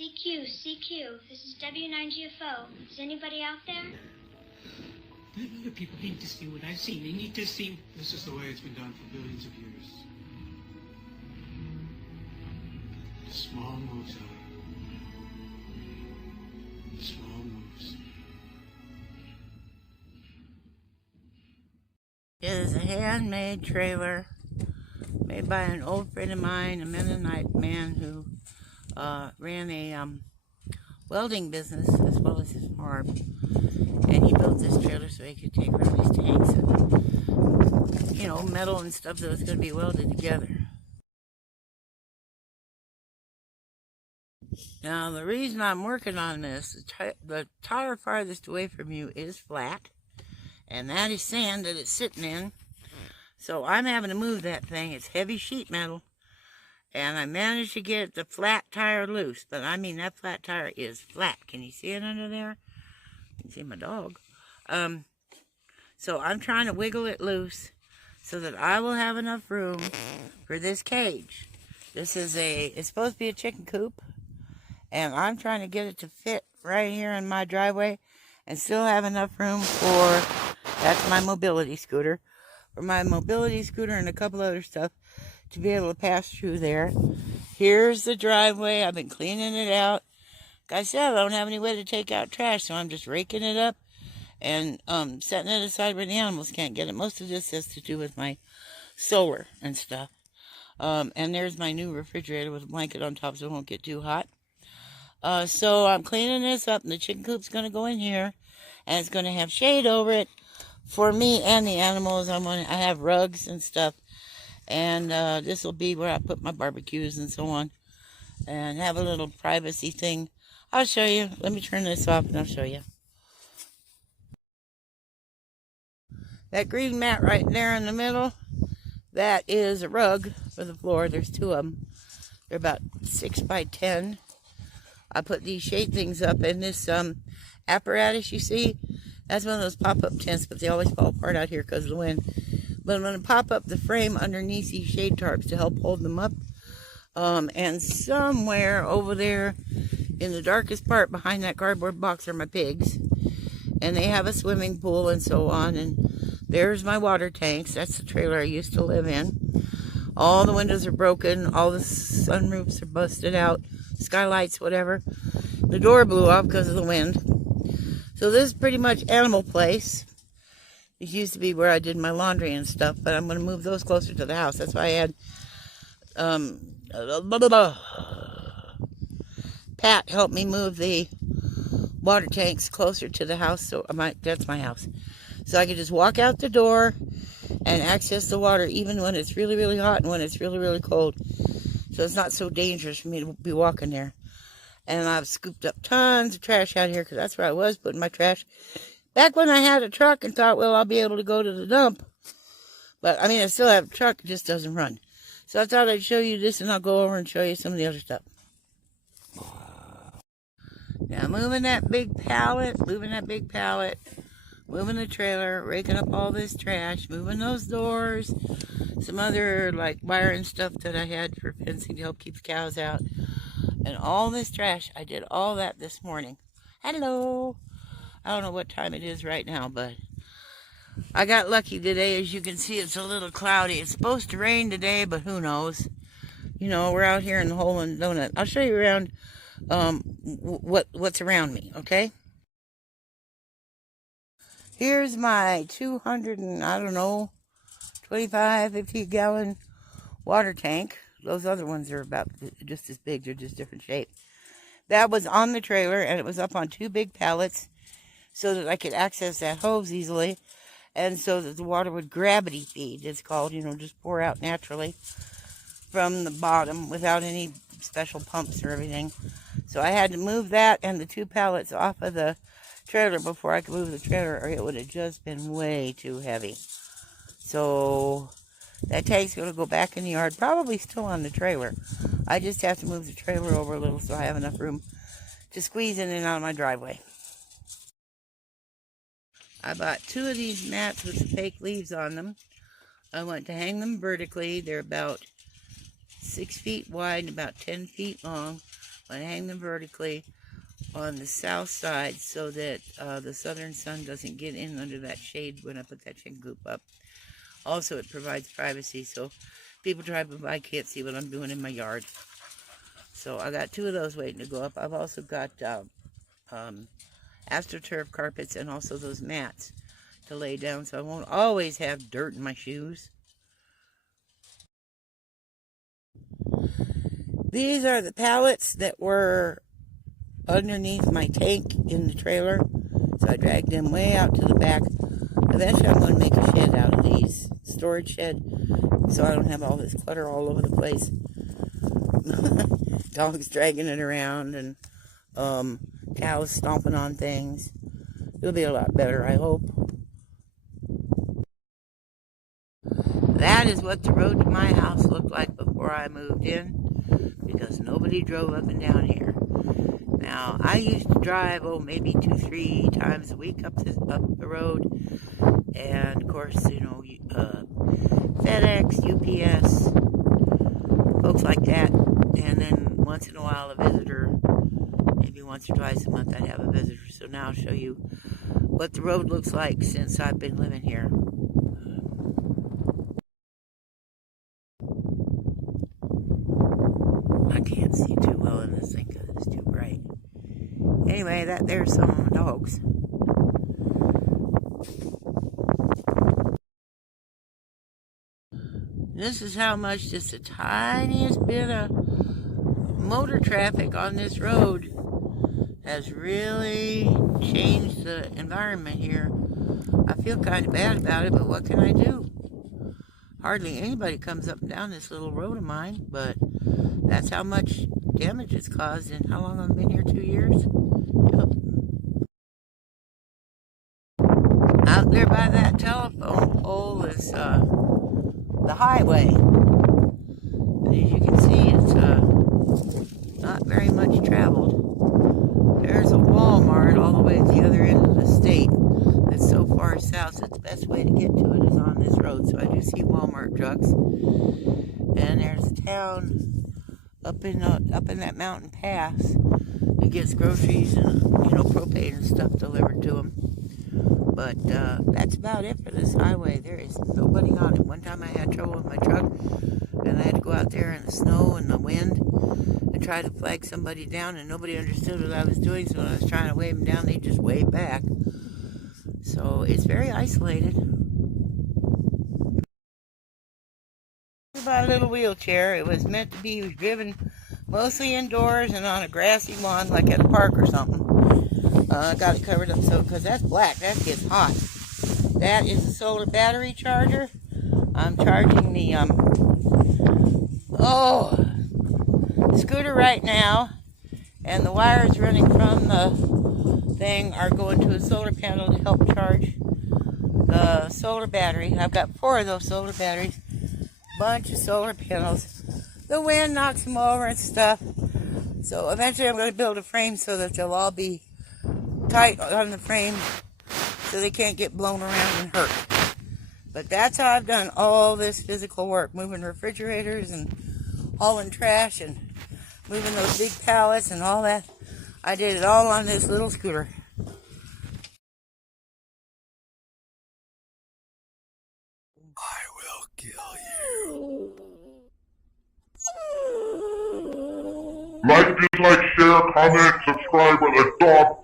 CQ, CQ, this is W9GFO. Is anybody out there? Other people need to see what I've seen. They need to see... This is the way it's been done for billions of years. Small moves, small moves. It is a handmade trailer made by an old friend of mine, a Mennonite man who ran a welding business as well as his farm. And he built this trailer so he could take around his tanks and, you know, metal and stuff that was going to be welded together. Now, the reason I'm working on this, the tire farthest away from you is flat, and that is sand that it's sitting in. So I'm having to move that thing. It's heavy sheet metal, and I managed to get the flat tire loose. But I mean, that flat tire is flat. Can you see it under there? You can see my dog. So I'm trying to wiggle it loose so that I will have enough room for this cage. This is it's supposed to be a chicken coop, and I'm trying to get it to fit right here in my driveway and still have enough room for, that's my mobility scooter, for my mobility scooter and a couple other stuff to be able to pass through there. Here's the driveway. I've been cleaning it out. Like I said, I don't have any way to take out trash, so I'm just raking it up and setting it aside where the animals can't get it. Most of this has to do with my solar and stuff. And there's my new refrigerator with a blanket on top so it won't get too hot. So I'm cleaning this up, and the chicken coop's going to go in here, and it's going to have shade over it for me and the animals. I have rugs and stuff, and this will be where I put my barbecues and so on, and have a little privacy thing. I'll show you. Let me turn this off, and I'll show you. That green mat right there in the middle, that is a rug for the floor. There's two of them. They're about 6 by 10. I put these shade things up, and this apparatus you see, that's one of those pop-up tents, but they always fall apart out here because of the wind. But I'm going to pop up the frame underneath these shade tarps to help hold them up. And somewhere over there in the darkest part behind that cardboard box are my pigs. And they have a swimming pool and so on. And there's my water tanks. That's the trailer I used to live in. All the windows are broken. All the sunroofs are busted out. Skylights, whatever. The door blew off because of the wind. So this is pretty much animal place. It used to be where I did my laundry and stuff, but I'm going to move those closer to the house. That's why I had Pat help me move the water tanks closer to the house. So that's my house. So I can just walk out the door and access the water even when it's really, really hot and when it's really, really cold. So it's not so dangerous for me to be walking there. And I've scooped up tons of trash out here because that's where I was putting my trash. Back when I had a truck and thought, well, I'll be able to go to the dump. But, I mean, I still have a truck, it just doesn't run. So I thought I'd show you this, and I'll go over and show you some of the other stuff. Now, moving that big pallet, moving the trailer, raking up all this trash, moving those doors, some other, like, wire and stuff that I had for fencing to help keep the cows out. And all this trash, I did all that this morning. Hello! I don't know what time it is right now, but I got lucky today. As you can see, it's a little cloudy. It's supposed to rain today, but who knows? You know, we're out here in the hole in the donut. I'll show you around what's around me, okay? Here's my 200 and, I don't know, 25, 50-gallon water tank. Those other ones are about just as big. They're just different shape. That was on the trailer, and it was up on 2 big pallets so that I could access that hose easily, and so that the water would gravity feed, it's called, you know, just pour out naturally from the bottom without any special pumps or everything. So I had to move that and the 2 pallets off of the trailer before I could move the trailer, or it would have just been way too heavy. So that tank's going to go back in the yard, probably still on the trailer. I just have to move the trailer over a little so I have enough room to squeeze in and out of my driveway. I bought 2 of these mats with the fake leaves on them. I want to hang them vertically. They're about 6 feet wide and about 10 feet long. I hang them vertically on the south side so that the southern sun doesn't get in under that shade when I put that chicken coop up. Also, it provides privacy so people driving by can't see what I'm doing in my yard. So I got 2 of those waiting to go up. I've also got AstroTurf carpets and also those mats to lay down so I won't always have dirt in my shoes. These are the pallets that were underneath my tank in the trailer. So I dragged them way out to the back. Eventually I'm going to make a shed out of these. Storage shed. So I don't have all this clutter all over the place. Dogs dragging it around and cows stomping on things. It'll be a lot better, I hope. That is what the road to my house looked like before I moved in, because nobody drove up and down here. Now, I used to drive, maybe 2-3 times a week up the road, and of course, you know, FedEx, UPS, folks like that, and then once in a while a visitor, maybe once or twice a month I'd have a visitor. So now I'll show you what the road looks like since I've been living here. I can't see too well in this thing because it's too bright. Anyway, there's some of the dogs. This is how much just the tiniest bit of motor traffic on this road has really changed the environment here. I feel kind of bad about it, but what can I do? Hardly anybody comes up and down this little road of mine, but that's how much damage it's caused. And how long I've been here? 2 years? Yep. Out there by that telephone pole is the highway. And as you can see, it's not very much traveled. There's a Walmart all the way at the other end of the state that's so far south that the best way to get to it is on this road. So I do see Walmart trucks. And there's a town up in that mountain pass that gets groceries and, you know, propane and stuff delivered to them. But that's about it for this highway. There is nobody on it. One time I had trouble with my truck, and I had to go out there in the snow and the wind and try to flag somebody down, and nobody understood what I was doing. So when I was trying to wave them down, they just waved back. So it's very isolated. About a little wheelchair. It was meant to be driven mostly indoors and on a grassy lawn, like at a park or something. I got it covered up so, because that's black, that gets hot. That is a solar battery charger. I'm charging the scooter right now, and the wires running from the thing are going to a solar panel to help charge the solar battery. I've got 4 of those solar batteries, bunch of solar panels. The wind knocks them over and stuff. So eventually I'm going to build a frame so that they'll all be tight on the frame so they can't get blown around and hurt. But that's how I've done all this physical work, moving refrigerators and hauling trash and moving those big pallets and all that. I did it all on this little scooter. I will kill you. Like, dislike, share, comment, subscribe, or the dog